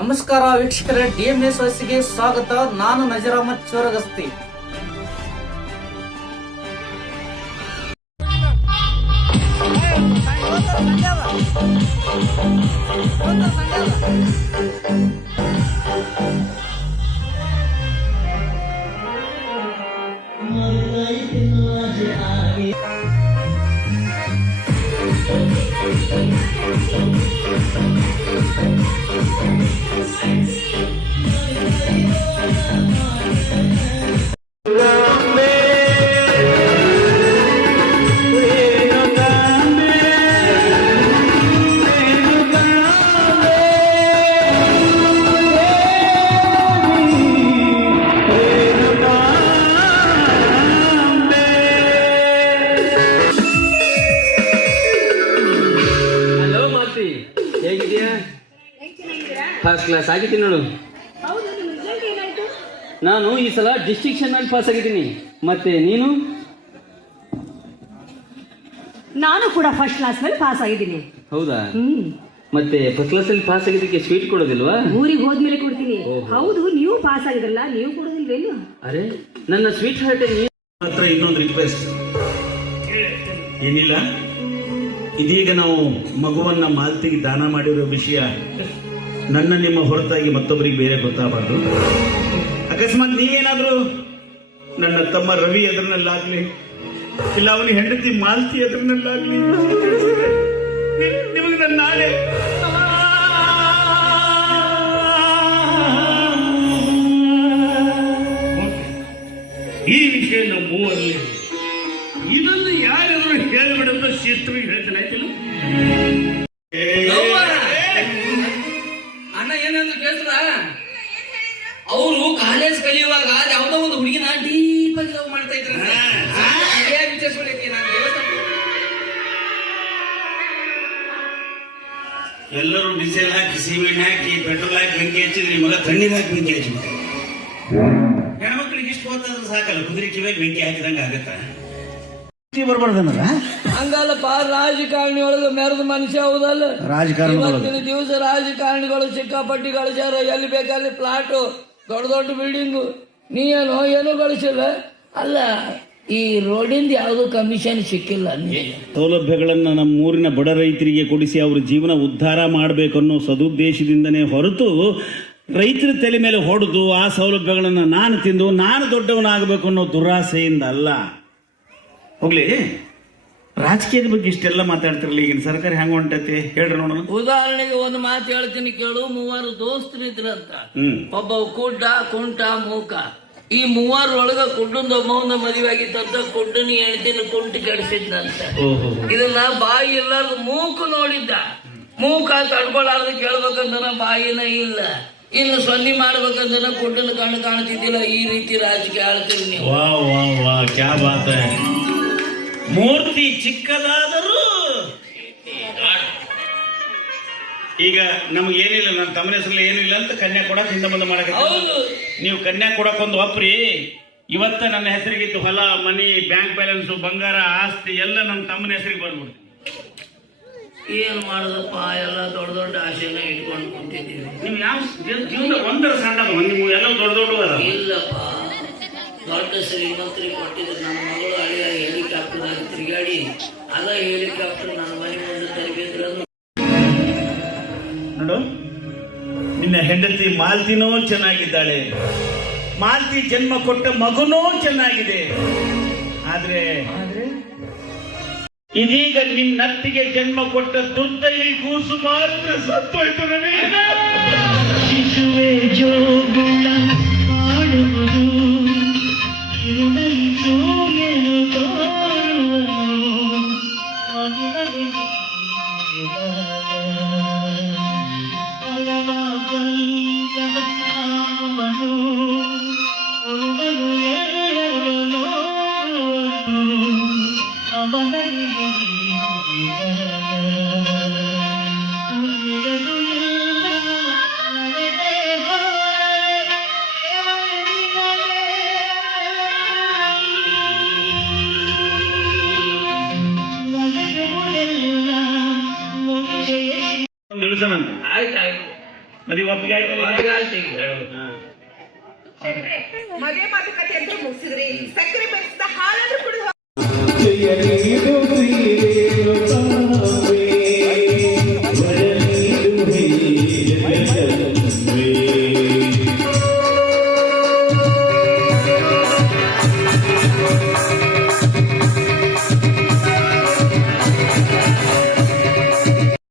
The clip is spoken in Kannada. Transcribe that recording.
ನಮಸ್ಕಾರ ವೀಕ್ಷಕರೇ, DMSಗೆ ಸ್ವಾಗತ. ನಾನು ನಜರ್ ಅಹಮದ್ ಚೋರಗಸ್ತಿ. ಫಸ್ಟ್ ಕ್ಲಾಸ್ ಆಗಿದ್ದೀನಿ ನೋಡು. ನಾನು ಈ ಸಲ ಡಿಸ್ಟಿಂಕ್ಷನ್ ಅಲ್ಲಿ ಪಾಸ್ ಆಗಿದ್ದೀನಿ. ಮತ್ತೆ ನೀನು? ನಾನು ಕೂಡ ಫಸ್ಟ್ ಕ್ಲಾಸ್ ನಲ್ಲಿ ಪಾಸ್ ಆಗಿದ್ದೀನಿ. ಹೌದಾ? ಮತ್ತೆ ಫಸ್ಟ್ ಕ್ಲಾಸ್ ಅಲ್ಲಿ ಪಾಸ್ ಆಗಿದ್ದಕ್ಕೆ ಸ್ವೀಟ್ ಕೊಡೋದಿಲ್ವಾ? ಊರಿಗೆ ಹೋದ್ಮೇಲೆ ಕೊಡ್ತೀನಿ. ಹೌದು, ನೀವು ಪಾಸ್ ಆಗಿದ್ರಲ್ಲ, ನೀವು ಕೊಡೋದಿಲ್ವೇನು? ಅರೆ, ನನ್ನ ಸ್ವೀಟ್ ಹಾರ್ಟ್ ಹತ್ರ ಇನ್ನೊಂದು ರಿಕ್ವೆಸ್ಟ್ ಏನಿಲ್ಲ. ಇದೀಗ ನಾವು ಮಗುವನ್ನ ಮಾಲ್ತಿಗೆ ದಾನ ಮಾಡಿರೋ ವಿಷಯ ನನ್ನ ನಿಮ್ಮ ಹೊರತಾಗಿ ಮತ್ತೊಬ್ಬರಿಗೆ ಬೇರೆ ಗೊತ್ತಾಗಬಾರ್ದು. ಅಕಸ್ಮಾತ್ ನೀವೇನಾದ್ರೂ ನನ್ನ ತಮ್ಮ ರವಿ ಎದುರಿನಲ್ಲಾಗ್ಲಿ ಇಲ್ಲ ಅವನ ಹೆಂಡತಿ ಮಾಲ್ತಿ ಎದುರಿನಲ್ಲಾಗ್ಲಿ ನಿಮಗೆ ನನ್ನ ನಾಳೆ ಈ ವಿಷಯ ನಮ್ಮ ಮೂವರಲ್ಲಿ ಇದನ್ನು ಯಾರಾದ್ರೂ ಹೇಳ್ಬಿಡೋದು ಶಿಸ್ತುವಿಗೆ ಹೇಳ್ತಾನೆ ಆಯ್ತಿಲ್ಲ. ಅಣ್ಣ ಏನಂದ್ರೆ ಕೇಳ್ತದ, ಅವರು ಕಾಲೇಜ್ ಕಲಿಯುವಾಗ ಯಾವ್ದೋ ಒಂದು ಹುಡುಗಿನ ಡೀಪ್ ಆಗಿ ಲವ್ ಮಾಡ್ತಾ ಇದ್ರು. ಎಲ್ಲರೂ ಡೀಸೆಲ್ ಹಾಕಿ ಸಿಮೆಂಟ್ ಹಾಕಿ ಪೆಟ್ರೋಲ್ ಹಾಕಿ ಬೆಂಕಿ ಹಚ್ಚಿದ್ರಿ, ಮಗ ತಣ್ಣೀರ್ ಹಾಕಿ ಬೆಂಕಿ ಹಚ್ಚಿಬಿಟ್ಟು ಹೆಣ್ಮಕ್ಳಿಗೆ ಇಷ್ಟು ಗೊತ್ತಾದ್ರೆ ಸಾಕಲ್ಲ, ಕುದುರೆ ಕಿವಿಯಾಗಿ ಬೆಂಕಿ ಹಾಕಿದಂಗ ಆಗತ್ತ. ಬರ್ಬಾರ್ದನ್ನಲ್ಲ ಹಂಗಲ್ಲಪ್ಪ, ರಾಜಕಾರಣಿ ಒಳಗೆ ಮೆರೆದ ಮನುಷ್ಯ ಹೌದಲ್ಲ. ಇವತ್ತಿನ ದಿವಸ ರಾಜಕಾರಣಿಗಳು ಸಿಕ್ಕಾಪಟ್ಟಿ ಗಳಿಸ್ಯಾರ. ಎಲ್ಲಿ ಬೇಕಲ್ಲಿ ಪ್ಲಾಟು, ದೊಡ್ಡ ದೊಡ್ಡ ಬಿಲ್ಡಿಂಗು. ಏನೋ ಗಳಿಸಿಲ್ಲ. ಅಲ್ಲ, ಈ ರೋಡಿಂದ ಯಾವುದು ಕಮಿಷನ್ ಸಿಕ್ಕಿಲ್ಲ. ಸೌಲಭ್ಯಗಳನ್ನ ನಮ್ಮ ಊರಿನ ಬಡ ರೈತರಿಗೆ ಕೊಡಿಸಿ ಅವ್ರ ಜೀವನ ಉದ್ಧಾರ ಮಾಡಬೇಕನ್ನೋ ಸದುದ್ದೇಶದಿಂದನೇ ಹೊರತು ರೈತರ ತಲೆ ಮೇಲೆ ಹೊಡೆದು ಆ ಸೌಲಭ್ಯಗಳನ್ನ ನಾನು ತಿಂದು ನಾನು ದೊಡ್ಡವನಾಗಬೇಕು ಅನ್ನೋ ದುರಾಸೆಯಿಂದ ಅಲ್ಲ. ಹೋಗ್ಲಿ, ರಾಜಕೀಯದ ಬಗ್ಗೆ ಇಷ್ಟೆಲ್ಲ ಮಾತಾಡ್ತಿರಲಿ, ಈಗಿನ ಸರ್ಕಾರ ಹೆಂಗ ಹೊಂಟೈತಿ ಹೇಳ್ರಿ ನೋಡೋಣ. ಉದಾಹರಣೆಗೆ ಒಂದು ಮಾತು ಹೇಳ್ತೀನಿ ಕೇಳು. 3 ದೋಸ್ತರಿದ್ರಂತ. ಒಬ್ಬ ಕುಡ್ಡ, ಕುಂಟ, ಮೂಕ. ಈ 3 ಒಳಗ ಕುಡ್ಡಂದ ಒಬ್ಬವನ್ನ ಮದುವೆ ಆಗಿತ್ತಂತ. ಕುಡ್ಡನಿ ಹೇಳ್ತೀನಿ ಕುಂಟಿ ಕೆಡಿಸಿದ್ನಂತ. ಇದನ್ನ ಬಾಯಿ ಎಲ್ಲಾರ್ದು ಮೂಕು ನೋಡಿದ್ದ. ಮೂಕ ತಡ್ಕೊಳ್ಳಾರ್ದು ಕೇಳ್ಬೇಕಂತನ ಬಾಯಿನ ಇಲ್ಲ. ಇನ್ನು ಸೊನ್ನಿ ಮಾಡ್ಬೇಕಂತನ ಕುಡ್ಡನ ಕಣ್ಣು ಕಾಣ್ತಿದ್ದಿಲ್ಲ. ಈ ರೀತಿ ರಾಜಕೀಯ ಆಳ್ತೀರಿ ನೀವು. ಕ್ಯಾ ಬಾತ್ ಹೈ. ಮೂರ್ತಿ ಚಿಕ್ಕದಾದರೂ ಈಗ ನಮಗೇನಿಲ್ಲ, ನನ್ನ ತಮ್ಮನ ಹೆಸರಲ್ಲಿ ಏನಿಲ್ಲ ಅಂತ ಕನ್ಯಾ ಕೊಡಕ್ ಹಿಂದೆ ಮುಂದೆ ಮಾಡಕ್ಕೆ. ನೀವು ಕನ್ಯಾ ಕೊಡಕ್ ಒಂದು ಒಪ್ರಿ. ಇವತ್ತ ನನ್ನ ಹೆಸರಿಗಿದ್ದು ಹೊಲ, ಮನಿ, ಬ್ಯಾಂಕ್ ಬ್ಯಾಲೆನ್ಸ್, ಬಂಗಾರ, ಆಸ್ತಿ ಎಲ್ಲ ನನ್ನ ತಮ್ಮನ ಹೆಸರಿಗೆ ಬಂದ್ಬಿಡ್ತೀನಿ. ಏನ್ ಮಾಡುದಪ್ಪ, ಎಲ್ಲ ದೊಡ್ಡ ದೊಡ್ಡ ಆಸೆನ ಇಟ್ಕೊಂಡು ಕುಂತಿದ್ದೀವಿ. ನೀವು ಯಾವ ಜೀವನ ಒಂದರ ಸಣ್ಣ ನೀವು ಎಲ್ಲ ದೊಡ್ಡ ದೊಡ್ಡ ಇಲ್ಲಪ್ಪ, ದೊಡ್ಡ ಶ್ರೀಮಂತರಿಗೆ ಕೊಟ್ಟಿದ್ರು. ನನ್ನ ಮಗಳು ಹಳೆಯ ಹೆಲಿಕಾಪ್ಟರ್ ಆಗಿ ತಿರುಗಾಡಿ ಅದ ಹೆಲಿಕಾಪ್ಟರ್ ನನ್ನ ಮನೆ ಮುಂದೆ ತರಬೇಕಿದ್ರು. ನೋಡು, ನಿನ್ನ ಹೆಂಡತಿ ಮಾಲ್ತಿನೂ ಚೆನ್ನಾಗಿದ್ದಾಳೆ, ಮಾಲ್ತಿ ಜನ್ಮ ಕೊಟ್ಟ ಮಗುನೂ ಚೆನ್ನಾಗಿದೆ. ಆದ್ರೆ ಇದೀಗ ನಿನ್ನತ್ತಿಗೆ ಜನ್ಮ ಕೊಟ್ಟ ದುರ್ದೈ ಕೂಸು ಮಾತ್ರ ಸತ್ತೋಯ್ತು. ಶಿಶುವೆ ಜೋಗುಳ ಮಾಡುವುದು ಮದುವೆ ಒಪ್ಪಿಗೆ ಆಯ್ತಲ್ಲ? ಮದುವೆ ಮಾತುಕತೆ ಅಂತ ಮುಗಿಸಿದ್ರಿ, ಸಕ್ಕರೆ ಬೆರೆಸಿದ ಹಾಲಾದ್ರೂ ಕುಡಿದು